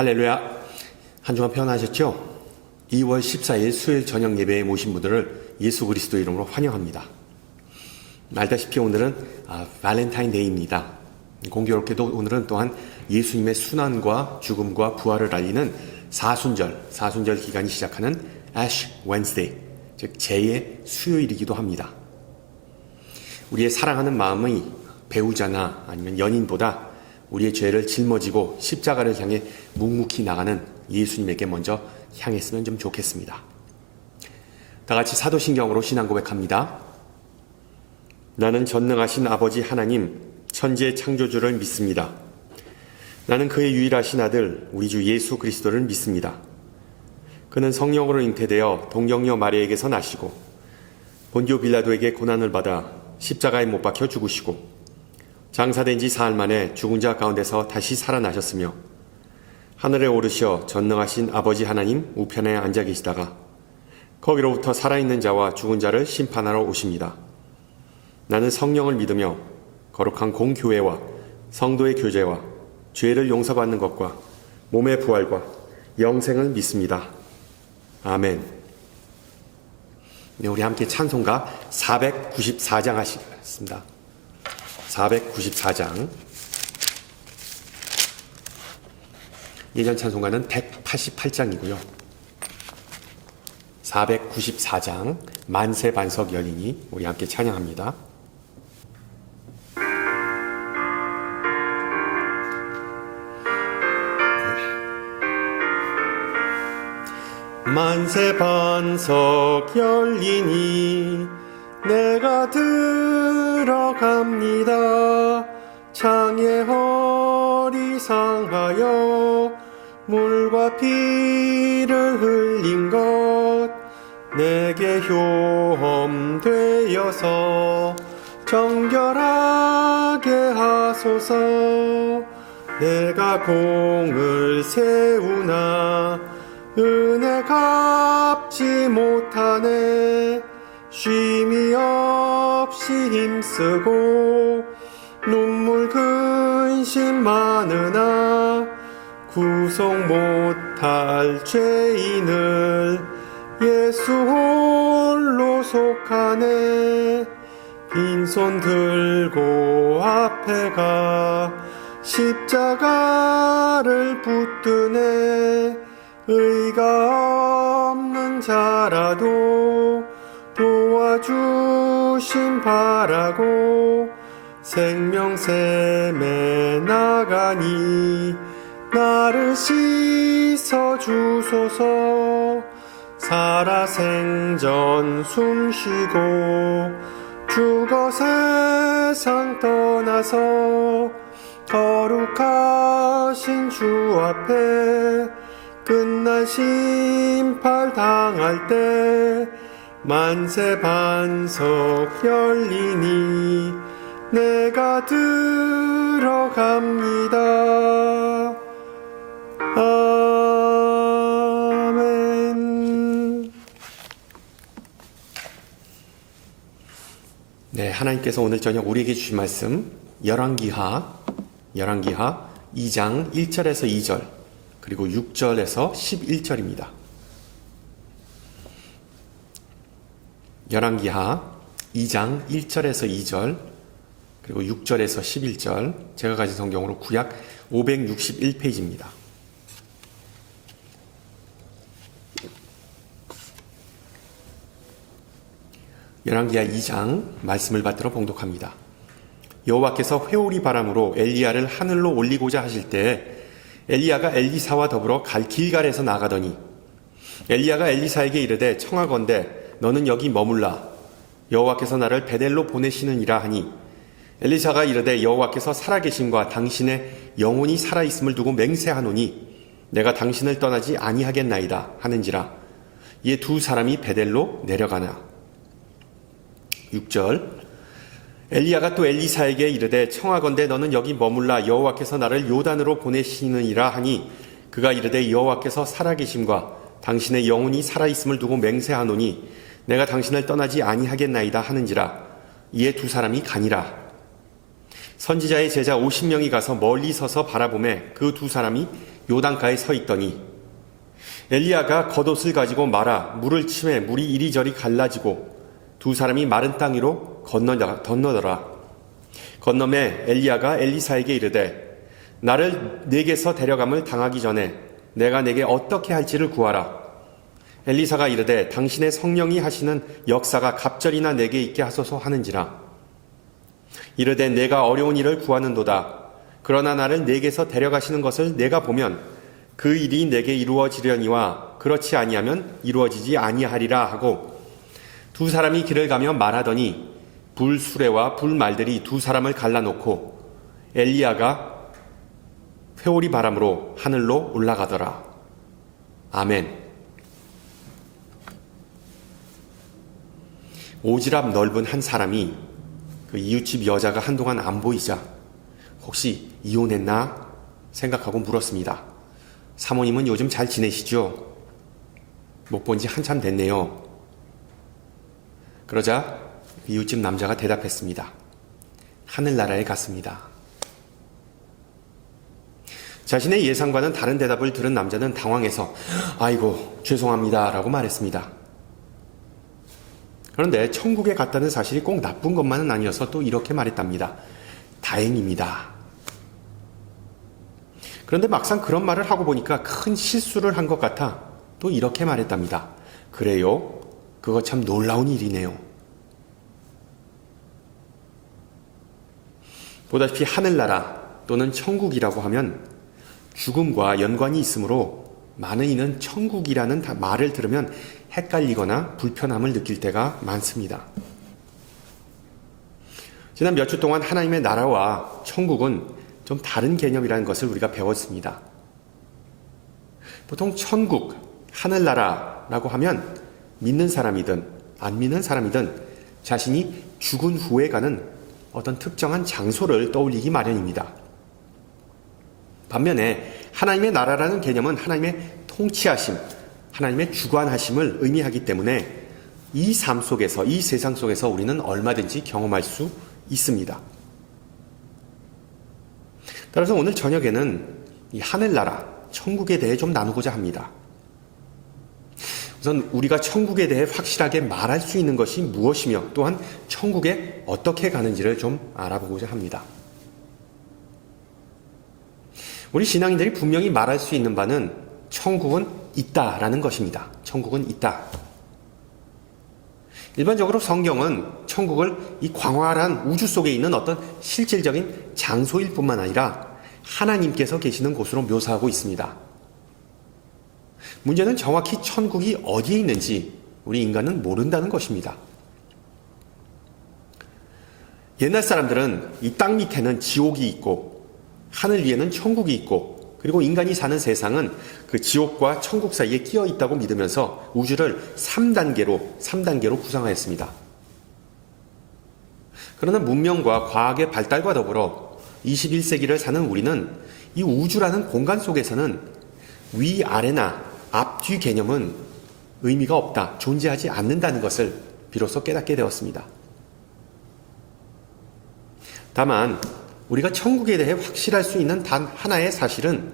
할렐루야. 한 주간 평안하셨죠? 2월 14일 수요일 저녁 예배에 모신 분들을 예수 그리스도 이름으로 환영합니다. 알다시피 오늘은 발렌타인데이입니다. 공교롭게도 오늘은 또한 예수님의 순환과 죽음과 부활을 알리는 사순절 기간이 시작하는 Ash Wednesday, 즉 제2의 수요일이기도 합니다. 우리의 사랑하는 마음이 배우자나 아니면 연인보다 우리의 죄를 짊어지고 십자가를 향해 묵묵히 나가는 예수님에게 먼저 향했으면 좀 좋겠습니다. 다 같이 사도신경으로 신앙 고백합니다. 나는 전능하신 아버지 하나님, 천지의 창조주를 믿습니다. 나는 그의 유일하신 아들, 우리 주 예수 그리스도를 믿습니다. 그는 성령으로 잉태되어 동정녀 마리아에게서 나시고 본디오 빌라도에게 고난을 받아 십자가에 못 박혀 죽으시고 장사된 지 사흘 만에 죽은 자 가운데서 다시 살아나셨으며 하늘에 오르셔 전능하신 아버지 하나님 우편에 앉아 계시다가 거기로부터 살아있는 자와 죽은 자를 심판하러 오십니다. 나는 성령을 믿으며 거룩한 공교회와 성도의 교제와 죄를 용서받는 것과 몸의 부활과 영생을 믿습니다. 아멘. 네, 우리 함께 찬송가 494장 하시겠습니다. 494장. 예전 찬송가는 188장이고요. 494장 만세 반석 열리니 우리 함께 찬양합니다. 만세 반석 열리니 내가 들어갑니다. 창에 허리 상하여 물과 피를 흘린 것 내게 효험되어서 정결하게 하소서. 내가 공을 세우나 은혜 갚지 못하네. 쉼이 없이 힘쓰고 눈물 근심 많으나 구속 못할 죄인을 예수 홀로 속하네. 빈손 들고 앞에 가 십자가를 붙드네. 의가 없는 자라도 도와주심 바라고 생명샘에 나가니 나를 씻어 주소서. 살아생전 숨쉬고 죽어 세상 떠나서 거룩하신 주 앞에 끝난 심판 당할 때 만세 반석 열리니 내가 들어갑니다. 아멘. 네, 하나님께서 오늘 저녁 우리에게 주신 말씀 열왕기하 2장 1절에서 2절 그리고 6절에서 11절입니다. 열왕기하 2장 1절에서 2절 그리고 6절에서 11절 제가 가진 성경으로 구약 561페이지입니다. 열왕기하 2장 말씀을 받들어 봉독합니다. 여호와께서 회오리 바람으로 엘리야를 하늘로 올리고자 하실 때 엘리야가 엘리사와 더불어 길갈에서 나가더니 엘리야가 엘리사에게 이르되 청하건대 너는 여기 머물라. 여호와께서 나를 베델로 보내시느니라 하니 엘리사가 이르되 여호와께서 살아계심과 당신의 영혼이 살아있음을 두고 맹세하노니 내가 당신을 떠나지 아니하겠나이다 하는지라. 이에 두 사람이 베델로 내려가나. 6절 엘리야가 또 엘리사에게 이르되 청하건대 너는 여기 머물라. 여호와께서 나를 요단으로 보내시느니라 하니 그가 이르되 여호와께서 살아계심과 당신의 영혼이 살아있음을 두고 맹세하노니 내가 당신을 떠나지 아니하겠나이다 하는지라. 이에 두 사람이 가니라. 선지자의 제자 50명이 가서 멀리 서서 바라보매 그 두 사람이 요단가에 서 있더니 엘리야가 겉옷을 가지고 말아 물을 치매 물이 이리저리 갈라지고 두 사람이 마른 땅 위로 건너더라. 건너매 엘리야가 엘리사에게 이르되 나를 네게서 데려감을 당하기 전에 내가 네게 어떻게 할지를 구하라. 엘리사가 이르되 당신의 성령이 하시는 역사가 갑절이나 내게 있게 하소서 하는지라. 이르되 내가 어려운 일을 구하는도다. 그러나 나를 네게서 데려가시는 것을 내가 보면 그 일이 내게 이루어지려니와 그렇지 아니하면 이루어지지 아니하리라 하고 두 사람이 길을 가며 말하더니 불수레와 불말들이 두 사람을 갈라놓고 엘리야가 회오리 바람으로 하늘로 올라가더라. 아멘. 오지랖 넓은 한 사람이 그 이웃집 여자가 한동안 안 보이자 혹시 이혼했나 생각하고 물었습니다. 사모님은 요즘 잘 지내시죠? 못 본 지 한참 됐네요. 그러자 이웃집 남자가 대답했습니다. 하늘나라에 갔습니다. 자신의 예상과는 다른 대답을 들은 남자는 당황해서 아이고 죄송합니다 라고 말했습니다. 그런데 천국에 갔다는 사실이 꼭 나쁜 것만은 아니어서 또 이렇게 말했답니다. 다행입니다. 그런데 막상 그런 말을 하고 보니까 큰 실수를 한 것 같아 또 이렇게 말했답니다. 그래요? 그거 참 놀라운 일이네요. 보다시피 하늘나라 또는 천국이라고 하면 죽음과 연관이 있으므로 많은 이는 천국이라는 말을 들으면 헷갈리거나 불편함을 느낄 때가 많습니다. 지난 몇 주 동안 하나님의 나라와 천국은 좀 다른 개념이라는 것을 우리가 배웠습니다. 보통 천국, 하늘나라라고 하면 믿는 사람이든 안 믿는 사람이든 자신이 죽은 후에 가는 어떤 특정한 장소를 떠올리기 마련입니다. 반면에 하나님의 나라라는 개념은 하나님의 통치하심, 하나님의 주관하심을 의미하기 때문에 이 삶 속에서, 이 세상 속에서 우리는 얼마든지 경험할 수 있습니다. 따라서 오늘 저녁에는 이 하늘나라, 천국에 대해 좀 나누고자 합니다. 우선 우리가 천국에 대해 확실하게 말할 수 있는 것이 무엇이며 또한 천국에 어떻게 가는지를 좀 알아보고자 합니다. 우리 신앙인들이 분명히 말할 수 있는 바는 천국은 있다라는 것입니다. 천국은 있다. 일반적으로 성경은 천국을 이 광활한 우주 속에 있는 어떤 실질적인 장소일 뿐만 아니라 하나님께서 계시는 곳으로 묘사하고 있습니다. 문제는 정확히 천국이 어디에 있는지 우리 인간은 모른다는 것입니다. 옛날 사람들은 이 땅 밑에는 지옥이 있고 하늘 위에는 천국이 있고 그리고 인간이 사는 세상은 그 지옥과 천국 사이에 끼어 있다고 믿으면서 우주를 3단계로 구성하였습니다. 그러나 문명과 과학의 발달과 더불어 21세기를 사는 우리는 이 우주라는 공간 속에서는 위아래나 앞뒤 개념은 의미가 없다, 존재하지 않는다는 것을 비로소 깨닫게 되었습니다. 다만 우리가 천국에 대해 확실할 수 있는 단 하나의 사실은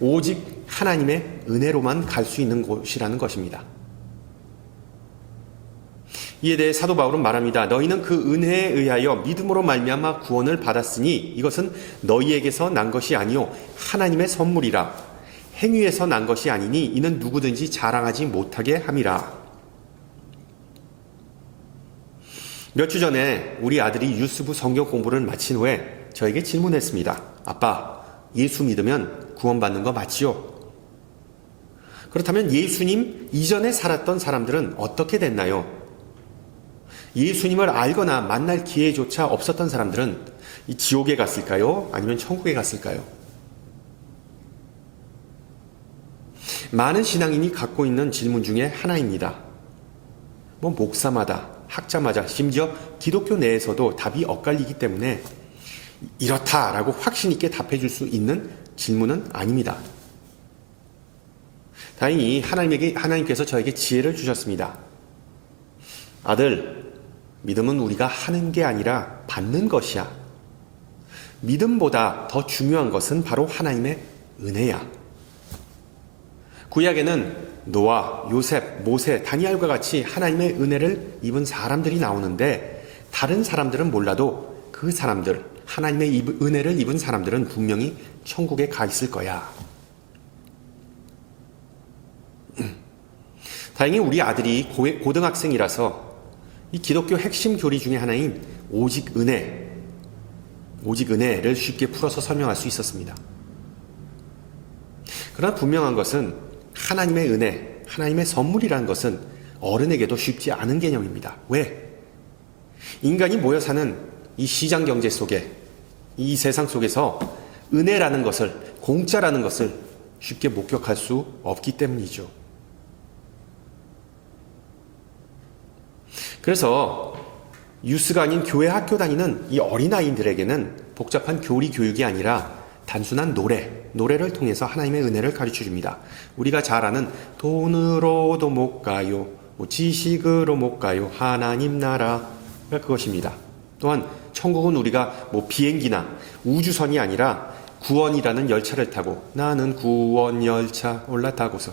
오직 하나님의 은혜로만 갈 수 있는 곳이라는 것입니다. 이에 대해 사도 바울은 말합니다. 너희는 그 은혜에 의하여 믿음으로 말미암아 구원을 받았으니 이것은 너희에게서 난 것이 아니요 하나님의 선물이라. 행위에서 난 것이 아니니 이는 누구든지 자랑하지 못하게 함이라. 몇 주 전에 우리 아들이 유스부 성경 공부를 마친 후에 저에게 질문했습니다. 아빠, 예수 믿으면 구원받는 거 맞지요? 그렇다면 예수님 이전에 살았던 사람들은 어떻게 됐나요? 예수님을 알거나 만날 기회조차 없었던 사람들은 이 지옥에 갔을까요? 아니면 천국에 갔을까요? 많은 신앙인이 갖고 있는 질문 중에 하나입니다. 목사마다, 학자마다, 심지어 기독교 내에서도 답이 엇갈리기 때문에 이렇다라고 확신 있게 답해 줄 수 있는 질문은 아닙니다. 다행히 하나님께서 저에게 지혜를 주셨습니다. 아들, 믿음은 우리가 하는 게 아니라 받는 것이야. 믿음보다 더 중요한 것은 바로 하나님의 은혜야. 구약에는 노아, 요셉, 모세, 다니엘과 같이 하나님의 은혜를 입은 사람들이 나오는데 다른 사람들은 몰라도 그 사람들, 하나님의 은혜를 입은 사람들은 분명히 천국에 가 있을 거야. 다행히 우리 아들이 고등학생이라서 이 기독교 핵심 교리 중에 하나인 오직 은혜를 쉽게 풀어서 설명할 수 있었습니다. 그러나 분명한 것은 하나님의 은혜, 하나님의 선물이라는 것은 어른에게도 쉽지 않은 개념입니다. 왜? 인간이 모여 사는 이 시장 경제 속에, 이 세상 속에서 은혜라는 것을, 공짜라는 것을 쉽게 목격할 수 없기 때문이죠. 그래서 유스가 아닌 교회 학교 다니는 이 어린아이들에게는 복잡한 교리 교육이 아니라 단순한 노래를 통해서 하나님의 은혜를 가르쳐 줍니다. 우리가 잘 아는 돈으로도 못 가요, 지식으로 못 가요, 하나님 나라가 그것입니다. 또한 천국은 우리가 비행기나 우주선이 아니라 구원이라는 열차를 타고 나는 구원 열차 올라타고서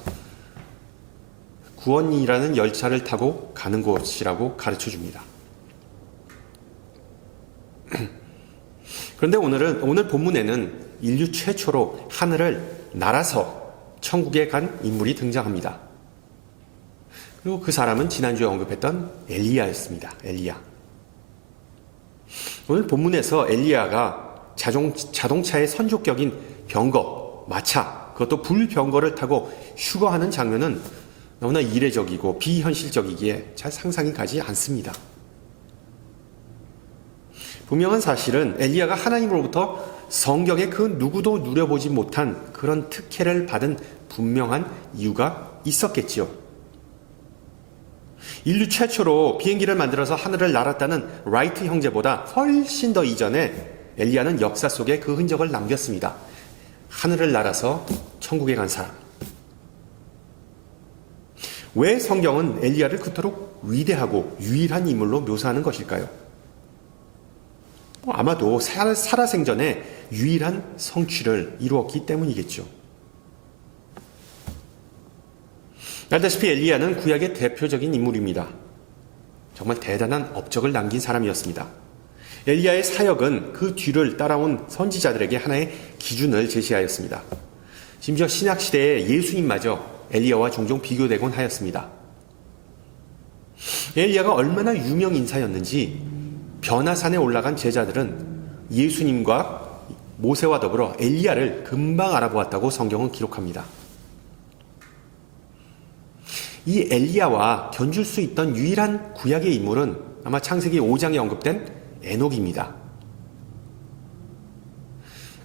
구원이라는 열차를 타고 가는 곳이라고 가르쳐 줍니다. 그런데 오늘 본문에는 인류 최초로 하늘을 날아서 천국에 간 인물이 등장합니다. 그리고 그 사람은 지난주에 언급했던 엘리야였습니다. 엘리야. 오늘 본문에서 엘리야가 자동차의 선조격인 병거, 마차, 그것도 불병거를 타고 휴거하는 장면은 너무나 이례적이고 비현실적이기에 잘 상상이 가지 않습니다. 분명한 사실은 엘리야가 하나님으로부터 성경에 그 누구도 누려보지 못한 그런 특혜를 받은 분명한 이유가 있었겠지요. 인류 최초로 비행기를 만들어서 하늘을 날았다는 라이트 형제보다 훨씬 더 이전에 엘리야는 역사 속에 그 흔적을 남겼습니다. 하늘을 날아서 천국에 간 사람. 왜 성경은 엘리야를 그토록 위대하고 유일한 인물로 묘사하는 것일까요? 아마도 살아생전에 유일한 성취를 이루었기 때문이겠죠. 알다시피 엘리야는 구약의 대표적인 인물입니다. 정말 대단한 업적을 남긴 사람이었습니다. 엘리야의 사역은 그 뒤를 따라온 선지자들에게 하나의 기준을 제시하였습니다. 심지어 신약시대의 예수님마저 엘리야와 종종 비교되곤 하였습니다. 엘리야가 얼마나 유명 인사였는지 변화산에 올라간 제자들은 예수님과 모세와 더불어 엘리야를 금방 알아보았다고 성경은 기록합니다. 이 엘리야와 견줄 수 있던 유일한 구약의 인물은 아마 창세기 5장에 언급된 에녹입니다.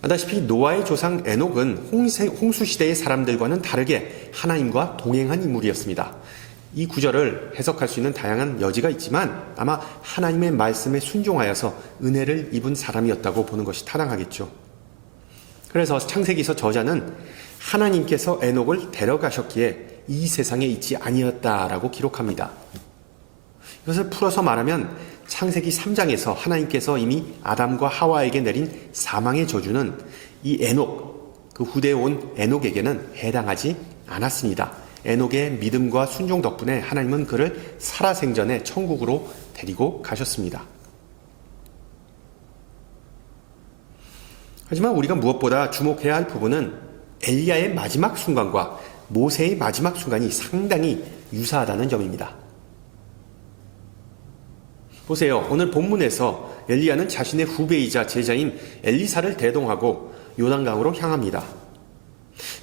아다시피 노아의 조상 에녹은 홍수시대의 사람들과는 다르게 하나님과 동행한 인물이었습니다. 이 구절을 해석할 수 있는 다양한 여지가 있지만 아마 하나님의 말씀에 순종하여서 은혜를 입은 사람이었다고 보는 것이 타당하겠죠. 그래서 창세기서 저자는 하나님께서 에녹을 데려가셨기에 이 세상에 있지 아니었다라고 기록합니다. 이것을 풀어서 말하면 창세기 3장에서 하나님께서 이미 아담과 하와에게 내린 사망의 저주는 이 에녹, 그 후대에 온 에녹에게는 해당하지 않았습니다. 에녹의 믿음과 순종 덕분에 하나님은 그를 살아생전에 천국으로 데리고 가셨습니다. 하지만 우리가 무엇보다 주목해야 할 부분은 엘리야의 마지막 순간과 모세의 마지막 순간이 상당히 유사하다는 점입니다. 보세요. 오늘 본문에서 엘리야는 자신의 후배이자 제자인 엘리사를 대동하고 요단강으로 향합니다.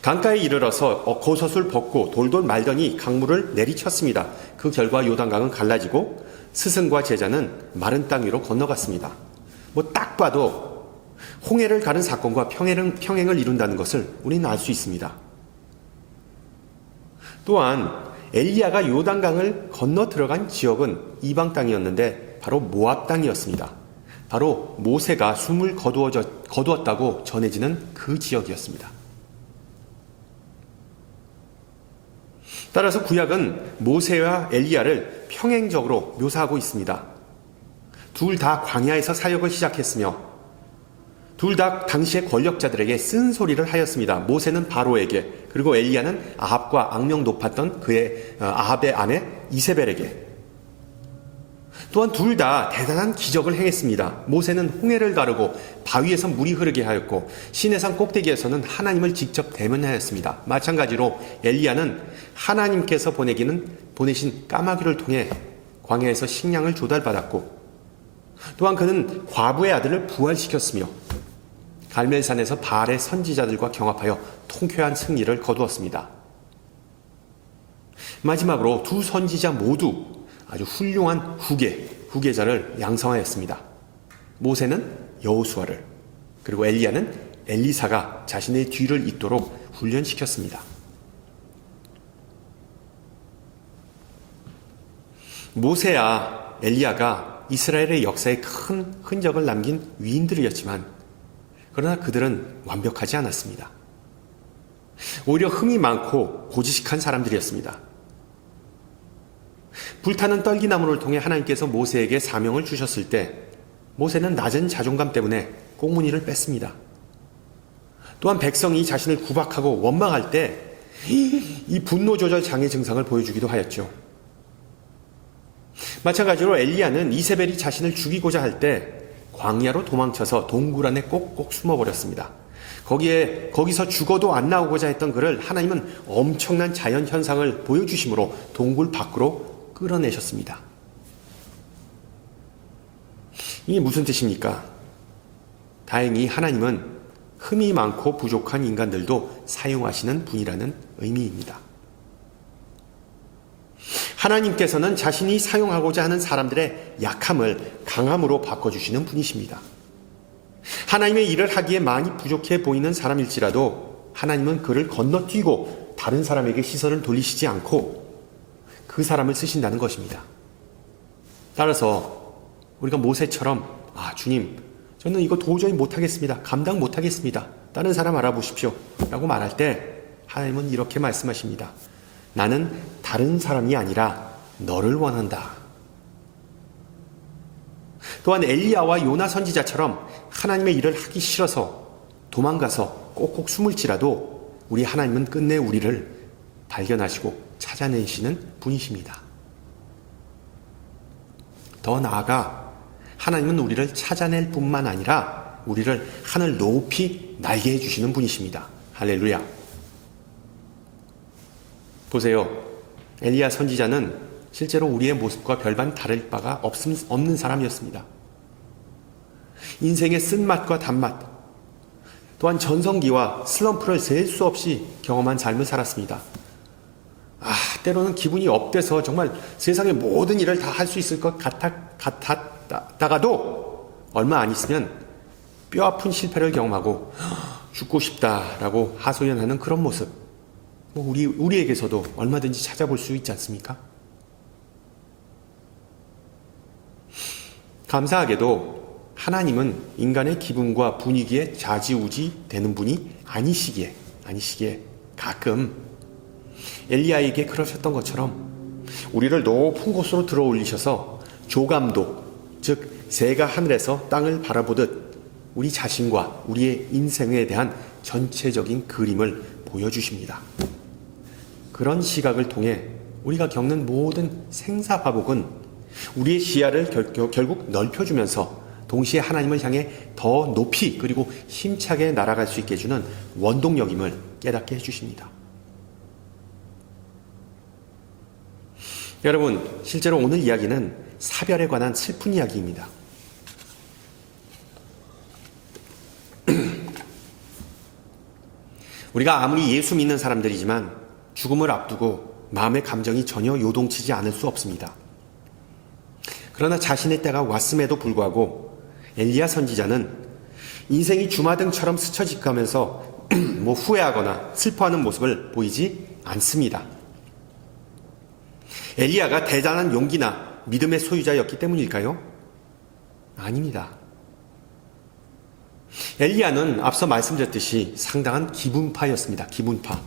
강가에 이르러서 겉옷을 벗고 돌돌 말더니 강물을 내리쳤습니다. 그 결과 요단강은 갈라지고 스승과 제자는 마른 땅 위로 건너갔습니다. 딱 봐도 홍해를 가른 사건과 평행을 이룬다는 것을 우리는 알 수 있습니다. 또한 엘리야가 요단강을 건너 들어간 지역은 이방 땅이었는데 바로 모압 땅이었습니다. 바로 모세가 숨을 거두었다고 전해지는 그 지역이었습니다. 따라서 구약은 모세와 엘리야를 평행적으로 묘사하고 있습니다. 둘 다 광야에서 사역을 시작했으며 둘 다 당시의 권력자들에게 쓴소리를 하였습니다. 모세는 바로에게, 그리고 엘리야는 아합과 악명 높았던 그의 아합의 아내 이세벨에게. 또한 둘 다 대단한 기적을 행했습니다. 모세는 홍해를 가르고 바위에서 물이 흐르게 하였고, 시내산 꼭대기에서는 하나님을 직접 대면하였습니다. 마찬가지로 엘리야는 하나님께서 보내신 까마귀를 통해 광야에서 식량을 조달받았고, 또한 그는 과부의 아들을 부활시켰으며 갈멜산에서 바알의 선지자들과 경합하여 통쾌한 승리를 거두었습니다. 마지막으로 두 선지자 모두 아주 훌륭한 후계자를 양성하였습니다. 모세는 여호수아를, 그리고 엘리야는 엘리사가 자신의 뒤를 잇도록 훈련시켰습니다. 모세와 엘리야가 이스라엘의 역사에 큰 흔적을 남긴 위인들이었지만, 그러나 그들은 완벽하지 않았습니다. 오히려 흠이 많고 고지식한 사람들이었습니다. 불타는 떨기나무를 통해 하나님께서 모세에게 사명을 주셨을 때 모세는 낮은 자존감 때문에 꽁무니를 뺐습니다. 또한 백성이 자신을 구박하고 원망할 때 이 분노 조절 장애 증상을 보여주기도 하였죠. 마찬가지로 엘리야는 이세벨이 자신을 죽이고자 할 때 광야로 도망쳐서 동굴 안에 꼭꼭 숨어버렸습니다. 거기서 죽어도 안 나오고자 했던 그를 하나님은 엄청난 자연 현상을 보여주심으로 동굴 밖으로 끌어내셨습니다. 이게 무슨 뜻입니까? 다행히 하나님은 흠이 많고 부족한 인간들도 사용하시는 분이라는 의미입니다. 하나님께서는 자신이 사용하고자 하는 사람들의 약함을 강함으로 바꿔주시는 분이십니다. 하나님의 일을 하기에 많이 부족해 보이는 사람일지라도 하나님은 그를 건너뛰고 다른 사람에게 시선을 돌리시지 않고 그 사람을 쓰신다는 것입니다. 따라서 우리가 모세처럼 주님, 저는 이거 도저히 못하겠습니다. 감당 못하겠습니다. 다른 사람 알아보십시오 라고 말할 때 하나님은 이렇게 말씀하십니다. 나는 다른 사람이 아니라 너를 원한다. 또한 엘리야와 요나 선지자처럼 하나님의 일을 하기 싫어서 도망가서 꼭꼭 숨을지라도 우리 하나님은 끝내 우리를 발견하시고 찾아내시는 분이십니다. 더 나아가 하나님은 우리를 찾아낼 뿐만 아니라 우리를 하늘 높이 날게 해주시는 분이십니다. 할렐루야. 보세요. 엘리야 선지자는 실제로 우리의 모습과 별반 다를 바가 없는 사람이었습니다. 인생의 쓴맛과 단맛, 또한 전성기와 슬럼프를 셀 수 없이 경험한 삶을 살았습니다. 때로는 기분이 업돼서 정말 세상의 모든 일을 다 할 수 있을 것 같았다가도 얼마 안 있으면 뼈아픈 실패를 경험하고 죽고 싶다라고 하소연하는 그런 모습, 우리에게서도 얼마든지 찾아볼 수 있지 않습니까? 감사하게도 하나님은 인간의 기분과 분위기에 좌지우지 되는 분이 아니시기에 가끔 엘리야에게 그러셨던 것처럼 우리를 높은 곳으로 들어 올리셔서 조감도, 즉 새가 하늘에서 땅을 바라보듯 우리 자신과 우리의 인생에 대한 전체적인 그림을 보여주십니다. 그런 시각을 통해 우리가 겪는 모든 생사화복은 우리의 시야를 결국 넓혀주면서 동시에 하나님을 향해 더 높이 그리고 힘차게 날아갈 수 있게 해주는 원동력임을 깨닫게 해주십니다. 여러분, 실제로 오늘 이야기는 사별에 관한 슬픈 이야기입니다. 우리가 아무리 예수 믿는 사람들이지만 죽음을 앞두고 마음의 감정이 전혀 요동치지 않을 수 없습니다. 그러나 자신의 때가 왔음에도 불구하고 엘리야 선지자는 인생이 주마등처럼 스쳐지가면서 후회하거나 슬퍼하는 모습을 보이지 않습니다. 엘리야가 대단한 용기나 믿음의 소유자였기 때문일까요? 아닙니다. 엘리야는 앞서 말씀드렸듯이 상당한 기분파였습니다. 기분파.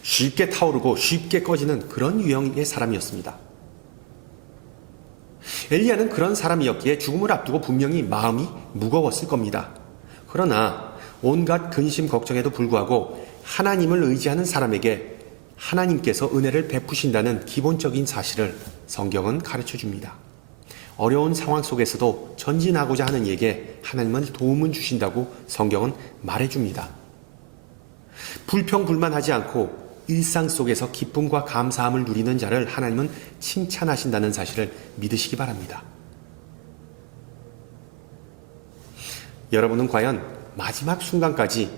쉽게 타오르고 쉽게 꺼지는 그런 유형의 사람이었습니다. 엘리야는 그런 사람이었기에 죽음을 앞두고 분명히 마음이 무거웠을 겁니다. 그러나 온갖 근심 걱정에도 불구하고 하나님을 의지하는 사람에게 하나님께서 은혜를 베푸신다는 기본적인 사실을 성경은 가르쳐 줍니다. 어려운 상황 속에서도 전진하고자 하는 이에게 하나님은 도움을 주신다고 성경은 말해줍니다. 불평불만하지 않고 일상 속에서 기쁨과 감사함을 누리는 자를 하나님은 칭찬하신다는 사실을 믿으시기 바랍니다. 여러분은 과연 마지막 순간까지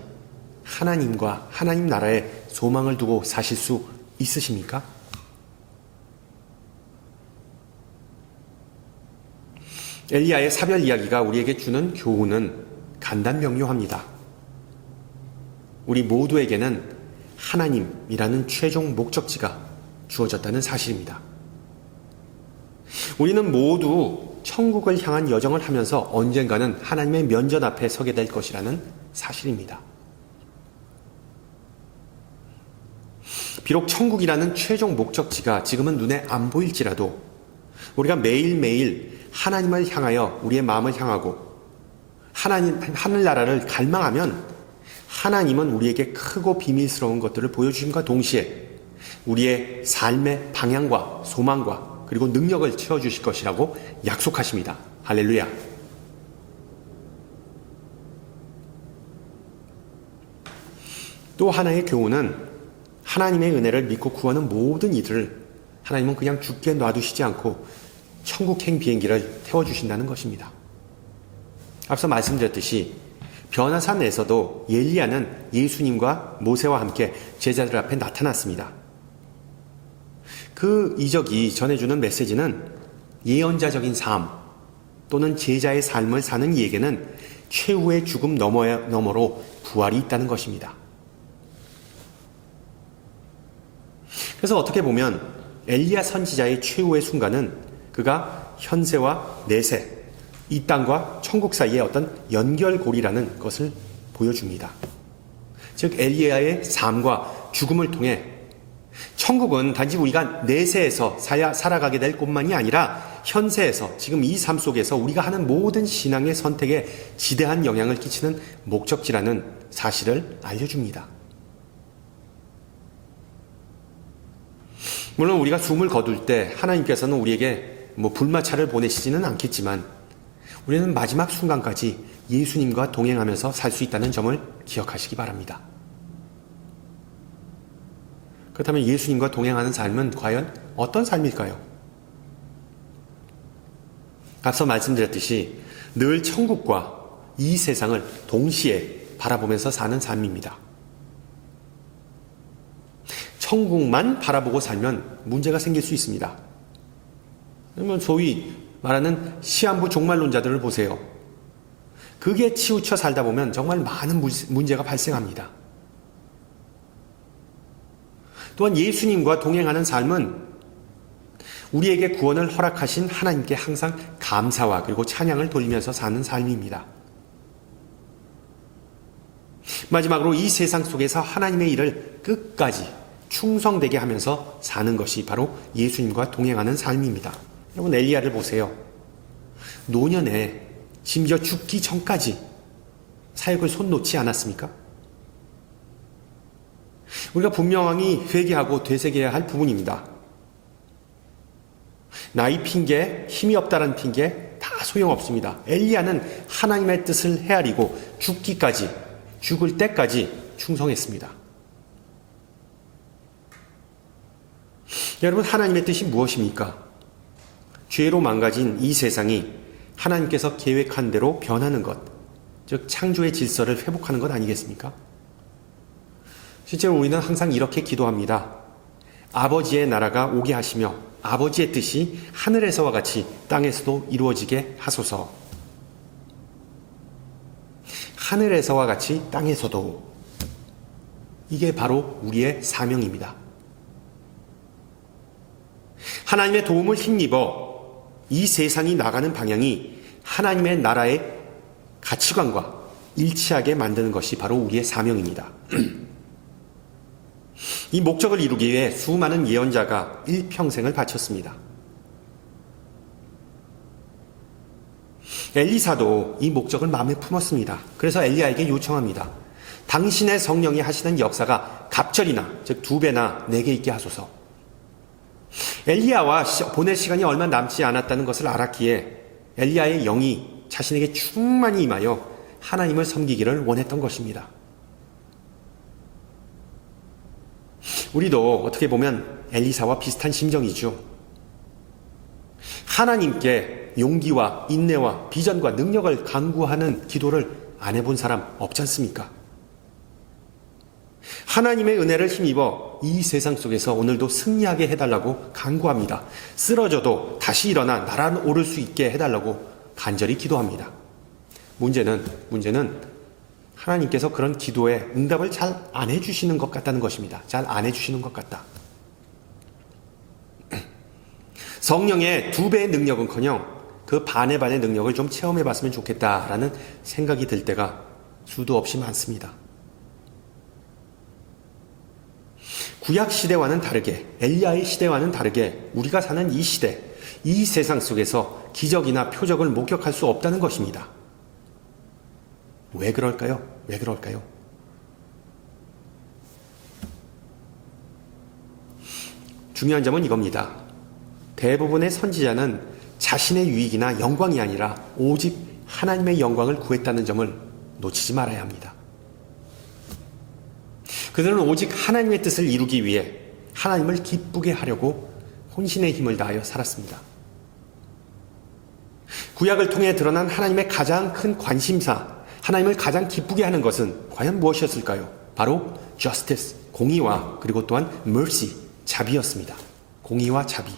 하나님과 하나님 나라에 소망을 두고 사실 수 있으십니까? 엘리야의 사별 이야기가 우리에게 주는 교훈은 간단명료합니다. 우리 모두에게는 하나님이라는 최종 목적지가 주어졌다는 사실입니다. 우리는 모두 천국을 향한 여정을 하면서 언젠가는 하나님의 면전 앞에 서게 될 것이라는 사실입니다. 비록 천국이라는 최종 목적지가 지금은 눈에 안 보일지라도 우리가 매일매일 하나님을 향하여 우리의 마음을 향하고 하늘나라를 갈망하면 하나님은 우리에게 크고 비밀스러운 것들을 보여주심과 동시에 우리의 삶의 방향과 소망과 그리고 능력을 채워주실 것이라고 약속하십니다. 할렐루야. 또 하나의 교훈은 하나님의 은혜를 믿고 구하는 모든 이들을 하나님은 그냥 죽게 놔두시지 않고 천국행 비행기를 태워주신다는 것입니다. 앞서 말씀드렸듯이 변화산에서도 엘리야는 예수님과 모세와 함께 제자들 앞에 나타났습니다. 그 이적이 전해주는 메시지는 예언자적인 삶 또는 제자의 삶을 사는 이에게는 최후의 죽음 너머로 부활이 있다는 것입니다. 그래서 어떻게 보면 엘리야 선지자의 최후의 순간은 그가 현세와 내세, 이 땅과 천국 사이의 어떤 연결고리라는 것을 보여줍니다. 즉 엘리야의 삶과 죽음을 통해 천국은 단지 우리가 내세에서 살아가게 될 곳만이 아니라 현세에서 지금 이 삶 속에서 우리가 하는 모든 신앙의 선택에 지대한 영향을 끼치는 목적지라는 사실을 알려줍니다. 물론 우리가 숨을 거둘 때 하나님께서는 우리에게 불마차를 보내시지는 않겠지만 우리는 마지막 순간까지 예수님과 동행하면서 살 수 있다는 점을 기억하시기 바랍니다. 그렇다면 예수님과 동행하는 삶은 과연 어떤 삶일까요? 앞서 말씀드렸듯이 늘 천국과 이 세상을 동시에 바라보면서 사는 삶입니다. 천국만 바라보고 살면 문제가 생길 수 있습니다. 그러면 소위 말하는 시한부 종말론자들을 보세요. 그게 치우쳐 살다 보면 정말 많은 문제가 발생합니다. 또한 예수님과 동행하는 삶은 우리에게 구원을 허락하신 하나님께 항상 감사와 그리고 찬양을 돌리면서 사는 삶입니다. 마지막으로 이 세상 속에서 하나님의 일을 끝까지 충성되게 하면서 사는 것이 바로 예수님과 동행하는 삶입니다. 여러분 엘리야를 보세요. 노년에 심지어 죽기 전까지 사역을 손 놓지 않았습니까? 우리가 분명히 회개하고 되새겨야 할 부분입니다. 나이 핑계, 힘이 없다는 핑계 다 소용없습니다. 엘리야는 하나님의 뜻을 헤아리고 죽기까지, 죽을 때까지 충성했습니다. 여러분 하나님의 뜻이 무엇입니까? 죄로 망가진 이 세상이 하나님께서 계획한 대로 변하는 것, 즉 창조의 질서를 회복하는 것 아니겠습니까? 실제로 우리는 항상 이렇게 기도합니다. 아버지의 나라가 오게 하시며 아버지의 뜻이 하늘에서와 같이 땅에서도 이루어지게 하소서. 하늘에서와 같이 땅에서도. 이게 바로 우리의 사명입니다. 하나님의 도움을 힘입어 이 세상이 나가는 방향이 하나님의 나라의 가치관과 일치하게 만드는 것이 바로 우리의 사명입니다. 이 목적을 이루기 위해 수많은 예언자가 일평생을 바쳤습니다. 엘리사도 이 목적을 마음에 품었습니다. 그래서 엘리야에게 요청합니다. 당신의 성령이 하시는 역사가 갑절이나 즉 2배나 내게 있게 하소서. 엘리야와 보낼 시간이 얼마 남지 않았다는 것을 알았기에 엘리야의 영이 자신에게 충만히 임하여 하나님을 섬기기를 원했던 것입니다. 우리도 어떻게 보면 엘리사와 비슷한 심정이죠. 하나님께 용기와 인내와 비전과 능력을 간구하는 기도를 안 해본 사람 없지 않습니까? 하나님의 은혜를 힘입어 이 세상 속에서 오늘도 승리하게 해달라고 간구합니다. 쓰러져도 다시 일어나 날아오를 수 있게 해달라고 간절히 기도합니다. 문제는 하나님께서 그런 기도에 응답을 잘 안 해주시는 것 같다는 것입니다. 잘 안 해주시는 것 같다. 성령의 2배의 능력은커녕 그 반의 능력을 좀 체험해봤으면 좋겠다라는 생각이 들 때가 수도 없이 많습니다. 구약 시대와는 다르게, 엘리야의 시대와는 다르게 우리가 사는 이 시대, 이 세상 속에서 기적이나 표적을 목격할 수 없다는 것입니다. 왜 그럴까요? 왜 그럴까요? 중요한 점은 이겁니다. 대부분의 선지자는 자신의 유익이나 영광이 아니라 오직 하나님의 영광을 구했다는 점을 놓치지 말아야 합니다. 그들은 오직 하나님의 뜻을 이루기 위해 하나님을 기쁘게 하려고 혼신의 힘을 다하여 살았습니다. 구약을 통해 드러난 하나님의 가장 큰 관심사, 하나님을 가장 기쁘게 하는 것은 과연 무엇이었을까요? 바로 justice, 공의와 그리고 또한 mercy, 자비였습니다. 공의와 자비.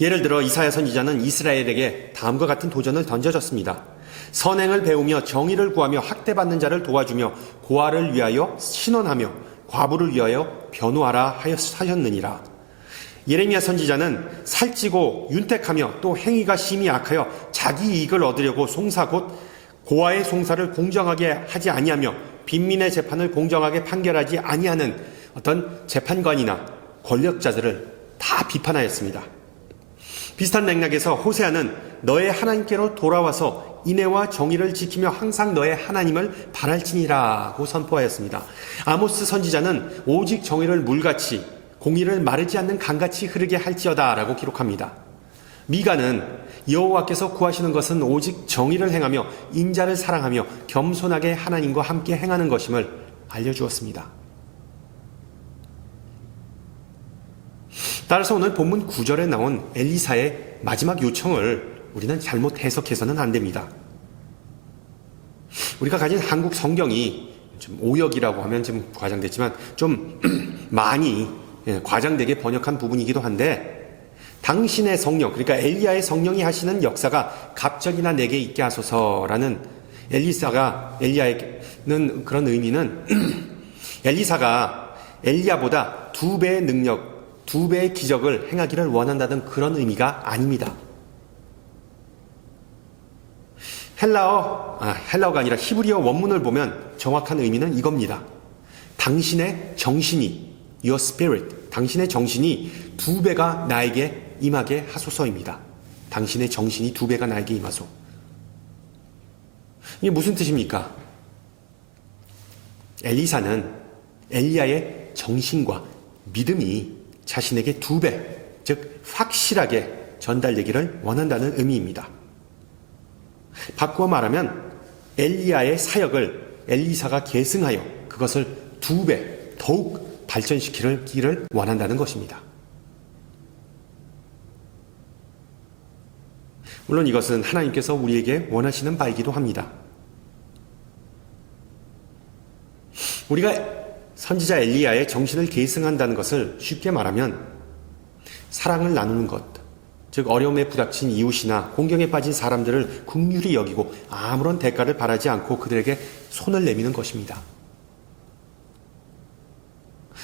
예를 들어 이사야 선지자는 이스라엘에게 다음과 같은 도전을 던져줬습니다. 선행을 배우며 정의를 구하며 학대받는 자를 도와주며 고아를 위하여 신원하며 과부를 위하여 변호하라 하셨느니라. 예레미야 선지자는 살찌고 윤택하며 또 행위가 심히 악하여 자기 이익을 얻으려고 송사 곧 고아의 송사를 공정하게 하지 아니하며 빈민의 재판을 공정하게 판결하지 아니하는 어떤 재판관이나 권력자들을 다 비판하였습니다. 비슷한 맥락에서 호세아는 너의 하나님께로 돌아와서 인애와 정의를 지키며 항상 너의 하나님을 바랄지니라고 선포하였습니다. 아모스 선지자는 오직 정의를 물같이 공의를 마르지 않는 강같이 흐르게 할지어다 라고 기록합니다. 미가는 여호와께서 구하시는 것은 오직 정의를 행하며 인자를 사랑하며 겸손하게 하나님과 함께 행하는 것임을 알려주었습니다. 따라서 오늘 본문 9절에 나온 엘리사의 마지막 요청을 우리는 잘못 해석해서는 안 됩니다. 우리가 가진 한국 성경이 좀 오역이라고 하면 좀 과장됐지만 좀 많이 과장되게 번역한 부분이기도 한데 당신의 성령, 그러니까 엘리야의 성령이 하시는 역사가 갑절이나 내게 있게 하소서라는 엘리야에는 그런 의미는 엘리사가 엘리야보다 2배의 능력, 2배의 기적을 행하기를 원한다는 그런 의미가 아닙니다. 헬라어가 아니라 히브리어 원문을 보면 정확한 의미는 이겁니다. 당신의 정신이, your spirit, 당신의 정신이 2배가 나에게 임하게 하소서입니다. 당신의 정신이 2배가 나에게 임하소. 이게 무슨 뜻입니까? 엘리사는 엘리야의 정신과 믿음이 자신에게 2배, 즉 확실하게 전달되기를 원한다는 의미입니다. 바꾸어 말하면 엘리야의 사역을 엘리사가 계승하여 그것을 2배 더욱 발전시키기를 원한다는 것입니다. 물론 이것은 하나님께서 우리에게 원하시는 바이기도 합니다. 우리가 선지자 엘리야의 정신을 계승한다는 것을 쉽게 말하면 사랑을 나누는 것, 즉 어려움에 부닥친 이웃이나 공경에 빠진 사람들을 긍휼히 여기고 아무런 대가를 바라지 않고 그들에게 손을 내미는 것입니다.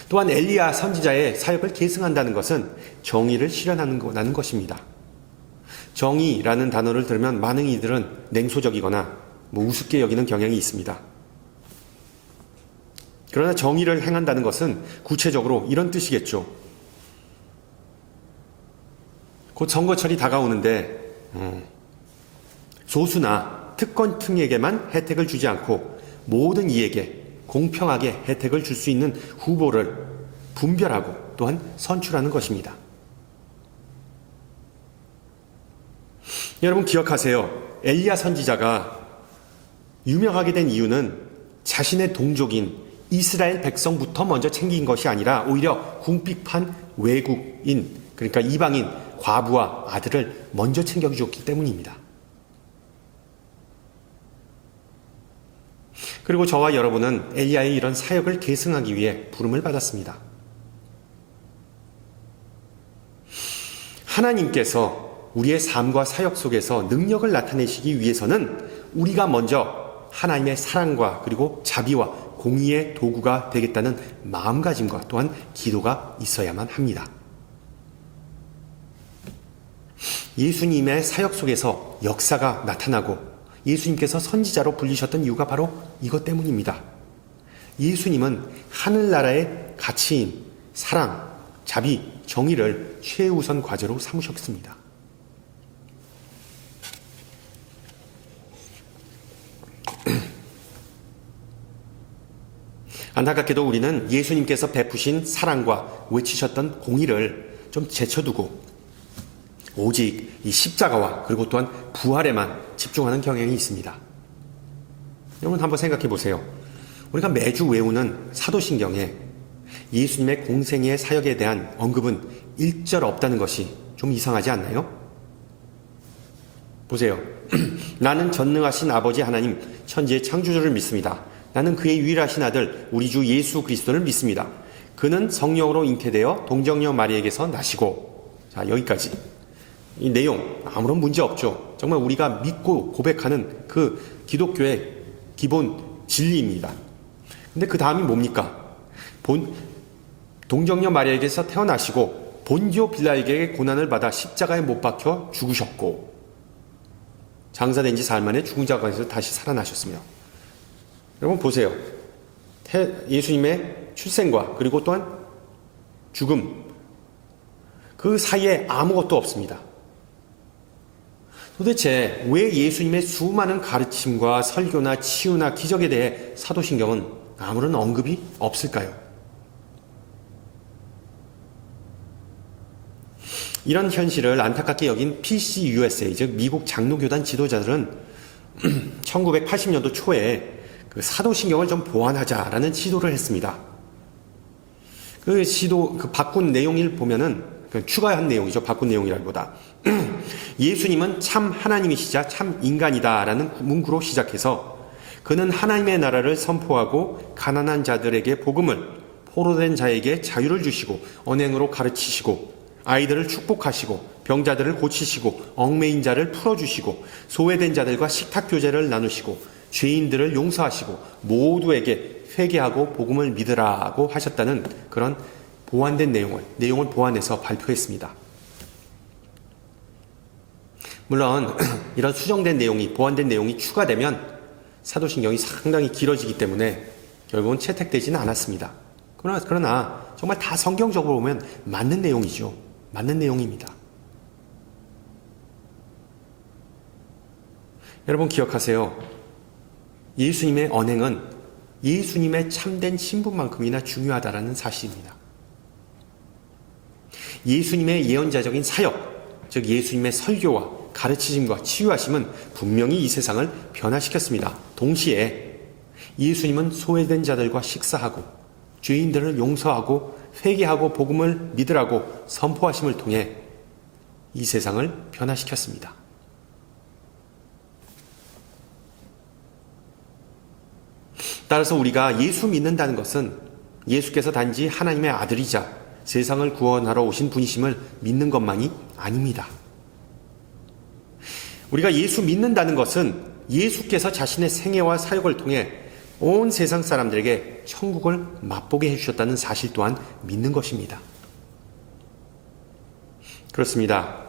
또한 엘리야 선지자의 사역을 계승한다는 것은 정의를 실현하는 것입니다. 정의라는 단어를 들으면 많은 이들은 냉소적이거나 우습게 여기는 경향이 있습니다. 그러나 정의를 행한다는 것은 구체적으로 이런 뜻이겠죠. 곧 선거철이 다가오는데 소수나 특권층에게만 혜택을 주지 않고 모든 이에게 공평하게 혜택을 줄 수 있는 후보를 분별하고 또한 선출하는 것입니다. 여러분 기억하세요. 엘리야 선지자가 유명하게 된 이유는 자신의 동족인 이스라엘 백성부터 먼저 챙긴 것이 아니라 오히려 궁핍한 외국인, 그러니까 이방인 과부와 아들을 먼저 챙겨주었기 때문입니다. 그리고 저와 여러분은 엘리야의 이런 사역을 계승하기 위해 부름을 받았습니다. 하나님께서 우리의 삶과 사역 속에서 능력을 나타내시기 위해서는 우리가 먼저 하나님의 사랑과 그리고 자비와 공의의 도구가 되겠다는 마음가짐과 또한 기도가 있어야만 합니다. 예수님의 사역 속에서 역사가 나타나고 예수님께서 선지자로 불리셨던 이유가 바로 이것 때문입니다. 예수님은 하늘나라의 가치인 사랑, 자비, 정의를 최우선 과제로 삼으셨습니다. 안타깝게도 우리는 예수님께서 베푸신 사랑과 외치셨던 공의를 좀 제쳐두고 오직 이 십자가와 그리고 또한 부활에만 집중하는 경향이 있습니다. 여러분 한번 생각해 보세요. 우리가 매주 외우는 사도신경에 예수님의 공생의 사역에 대한 언급은 일절 없다는 것이 좀 이상하지 않나요? 보세요. 나는 전능하신 아버지 하나님 천지의 창조주를 믿습니다. 나는 그의 유일하신 아들 우리 주 예수 그리스도를 믿습니다. 그는 성령으로 잉태되어 동정녀 마리에게서 나시고, 자 여기까지 이 내용 아무런 문제 없죠. 정말 우리가 믿고 고백하는 그 기독교의 기본 진리입니다. 근데 그 다음이 뭡니까? 동정녀 마리아에게서 태어나시고 본디오 빌라에게 고난을 받아 십자가에 못 박혀 죽으셨고 장사된 지 사흘 만에 죽은 자 가운데서 다시 살아나셨으며, 여러분 보세요. 예수님의 출생과 그리고 또한 죽음 그 사이에 아무것도 없습니다. 도대체 왜 예수님의 수많은 가르침과 설교나 치유나 기적에 대해 사도신경은 아무런 언급이 없을까요? 이런 현실을 안타깝게 여긴 PCUSA, 즉 미국 장로교단 지도자들은 1980년도 초에 그 사도신경을 좀 보완하자라는 시도를 했습니다. 그 바꾼 내용을 보면은 추가한 내용이죠. 바꾼 내용이라기보다 예수님은 참 하나님이시자 참 인간이다라는 문구로 시작해서 그는 하나님의 나라를 선포하고 가난한 자들에게 복음을, 포로된 자에게 자유를 주시고 언행으로 가르치시고 아이들을 축복하시고 병자들을 고치시고 얽매인 자를 풀어주시고 소외된 자들과 식탁교제를 나누시고 죄인들을 용서하시고 모두에게 회개하고 복음을 믿으라고 하셨다는 그런 보완된 내용을 보완해서 발표했습니다. 물론 이런 수정된 내용이, 보완된 내용이 추가되면 사도신경이 상당히 길어지기 때문에 결국은 채택되지는 않았습니다. 그러나 정말 다 성경적으로 보면 맞는 내용이죠. 맞는 내용입니다. 여러분 기억하세요. 예수님의 언행은 예수님의 참된 신분만큼이나 중요하다라는 사실입니다. 예수님의 예언자적인 사역, 즉 예수님의 설교와 가르치심과 치유하심은 분명히 이 세상을 변화시켰습니다. 동시에 예수님은 소외된 자들과 식사하고 죄인들을 용서하고 회개하고 복음을 믿으라고 선포하심을 통해 이 세상을 변화시켰습니다. 따라서 우리가 예수 믿는다는 것은 예수께서 단지 하나님의 아들이자 세상을 구원하러 오신 분이심을 믿는 것만이 아닙니다. 우리가 예수 믿는다는 것은 예수께서 자신의 생애와 사역을 통해 온 세상 사람들에게 천국을 맛보게 해주셨다는 사실 또한 믿는 것입니다. 그렇습니다.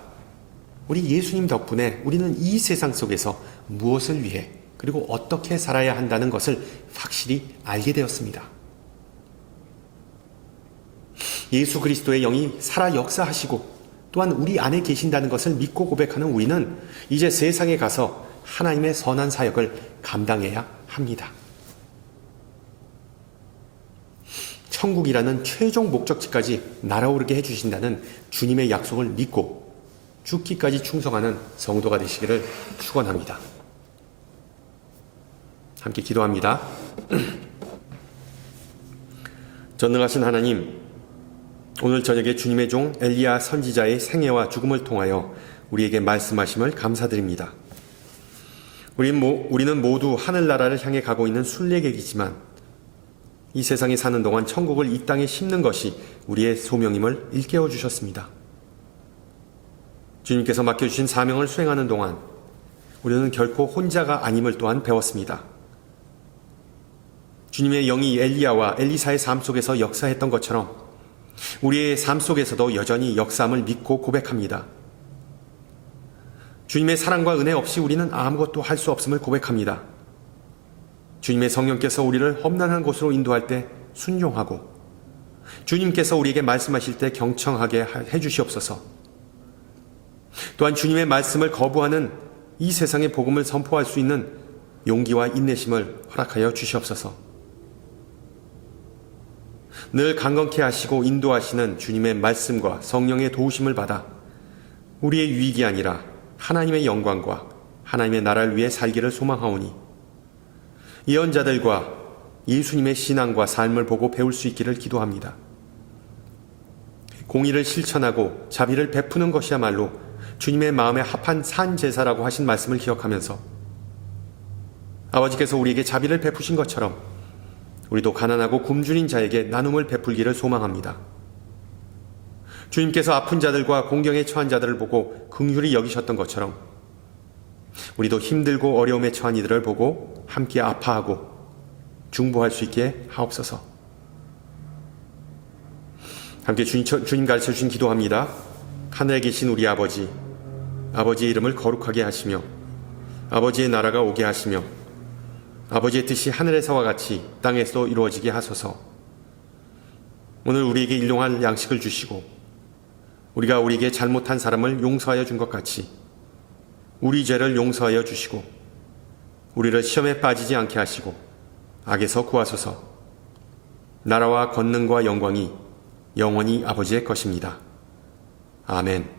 우리 예수님 덕분에 우리는 이 세상 속에서 무엇을 위해 그리고 어떻게 살아야 한다는 것을 확실히 알게 되었습니다. 예수 그리스도의 영이 살아 역사하시고 또한 우리 안에 계신다는 것을 믿고 고백하는 우리는 이제 세상에 가서 하나님의 선한 사역을 감당해야 합니다. 천국이라는 최종 목적지까지 날아오르게 해주신다는 주님의 약속을 믿고 죽기까지 충성하는 성도가 되시기를 축원합니다. 함께 기도합니다. 전능하신 하나님, 오늘 저녁에 주님의 종 엘리야 선지자의 생애와 죽음을 통하여 우리에게 말씀하심을 감사드립니다. 우리는 모두 하늘나라를 향해 가고 있는 순례객이지만 이 세상에 사는 동안 천국을 이 땅에 심는 것이 우리의 소명임을 일깨워 주셨습니다. 주님께서 맡겨주신 사명을 수행하는 동안 우리는 결코 혼자가 아님을 또한 배웠습니다. 주님의 영이 엘리야와 엘리사의 삶 속에서 역사했던 것처럼 우리의 삶 속에서도 여전히 역사함을 믿고 고백합니다. 주님의 사랑과 은혜 없이 우리는 아무것도 할 수 없음을 고백합니다. 주님의 성령께서 우리를 험난한 곳으로 인도할 때 순종하고 주님께서 우리에게 말씀하실 때 경청하게 해주시옵소서. 또한 주님의 말씀을 거부하는 이 세상의 복음을 선포할 수 있는 용기와 인내심을 허락하여 주시옵소서. 늘 강건케 하시고 인도하시는 주님의 말씀과 성령의 도우심을 받아 우리의 유익이 아니라 하나님의 영광과 하나님의 나라를 위해 살기를 소망하오니 예언자들과 예수님의 신앙과 삶을 보고 배울 수 있기를 기도합니다. 공의를 실천하고 자비를 베푸는 것이야말로 주님의 마음에 합한 산 제사라고 하신 말씀을 기억하면서 아버지께서 우리에게 자비를 베푸신 것처럼 우리도 가난하고 굶주린 자에게 나눔을 베풀기를 소망합니다. 주님께서 아픈 자들과 공경에 처한 자들을 보고 긍휼히 여기셨던 것처럼 우리도 힘들고 어려움에 처한 이들을 보고 함께 아파하고 중보할 수 있게 하옵소서. 함께 주님 가르쳐 주신 기도합니다. 하늘에 계신 우리 아버지, 아버지의 이름을 거룩하게 하시며 아버지의 나라가 오게 하시며 아버지의 뜻이 하늘에서와 같이 땅에서 이루어지게 하소서. 오늘 우리에게 일용할 양식을 주시고 우리가 우리에게 잘못한 사람을 용서하여 준 것 같이 우리 죄를 용서하여 주시고 우리를 시험에 빠지지 않게 하시고 악에서 구하소서. 나라와 권능과 영광이 영원히 아버지의 것입니다. 아멘.